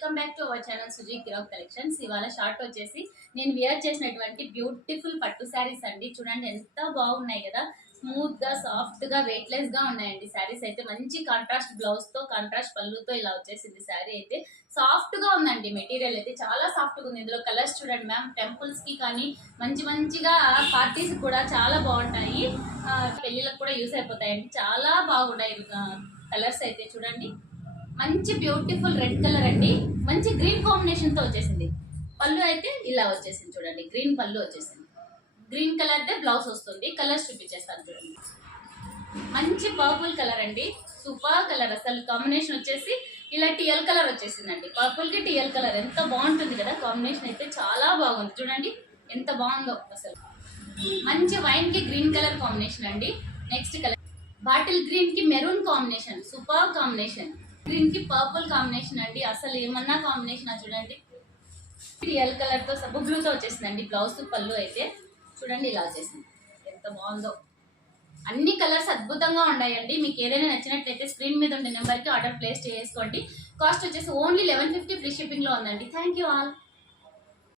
Welcome back to our channel Suji Kirak collections. ఇవాళ short వచ్చేసి నేను వేర్ చేసినటువంటి బ్యూటిఫుల్ పట్టు శారీస్ అండి. చూడండి ఎంత బాగున్నాయి కదా, స్మూత్ గా సాఫ్ట్ గా వెయిట్ లెస్ గా ఉన్నాయండి శారీస్ అయితే. మంచి కాంట్రాస్ట్ బ్లౌజ్ తో కాంట్రాస్ట్ పళ్ళుతో ఇలా వచ్చేసింది శారీ అయితే. సాఫ్ట్ గా ఉందండి, మెటీరియల్ అయితే చాలా సాఫ్ట్ గా ఉంది. ఇందులో కలర్స్ చూడండి మ్యామ్, టెంపుల్స్ కి కానీ మంచిగా పార్టీస్ కూడా చాలా బాగుంటాయి, పెళ్ళిళ్ళకి కూడా యూస్ అయిపోతాయండి. చాలా బాగున్నాయి కలర్స్ అయితే. చూడండి మంచి బ్యూటిఫుల్ రెడ్ కలర్ అండి, మంచి గ్రీన్ కాంబినేషన్ తో వచ్చేసింది. పళ్ళు అయితే ఇలా వచ్చేసింది చూడండి, గ్రీన్ పళ్ళు వచ్చేసింది. గ్రీన్ కలర్ దే బ్లౌజ్ వస్తుంది. కలర్స్ చూపించేస్తాను చూడండి. మంచి పర్పుల్ కలర్ అండి, సూపర్ కలర్. అసలు కాంబినేషన్ వచ్చేసి ఇలా టియల్ కలర్ వచ్చేసిందండి. పర్పుల్ కి టియల్ కలర్ ఎంత బాగుంటుంది కదా, కాంబినేషన్ అయితే చాలా బాగుంది. చూడండి ఎంత బాగుందో అసలు. మంచి వైన్ కి గ్రీన్ కలర్ కాంబినేషన్ అండి. నెక్స్ట్ కలర్ బాటిల్ గ్రీన్ కి maroon combination, super combination. Green కి పర్పుల్ కాంబినేషన్ అండి, అసలు ఏమన్నా కాంబినేషన్. చూడండి రియల్ కలర్ తో సబ్బు బ్లూ తో వచ్చేసిందండి బ్లౌజ్. పళ్ళు అయితే చూడండి ఇలా వచ్చేసింది, ఎంత బాగుందో. అన్ని కలర్స్ అద్భుతంగా ఉన్నాయండి. మీకు ఏదైనా నచ్చినట్లయితే స్క్రీన్ మీద ఉండే నెంబర్కి ఆర్డర్ ప్లేస్ చేసుకోండి. కాస్ట్ వచ్చేసి ఓన్లీ 1150 ఫ్రీ షిప్పింగ్ లో ఉందండి. Thank you all.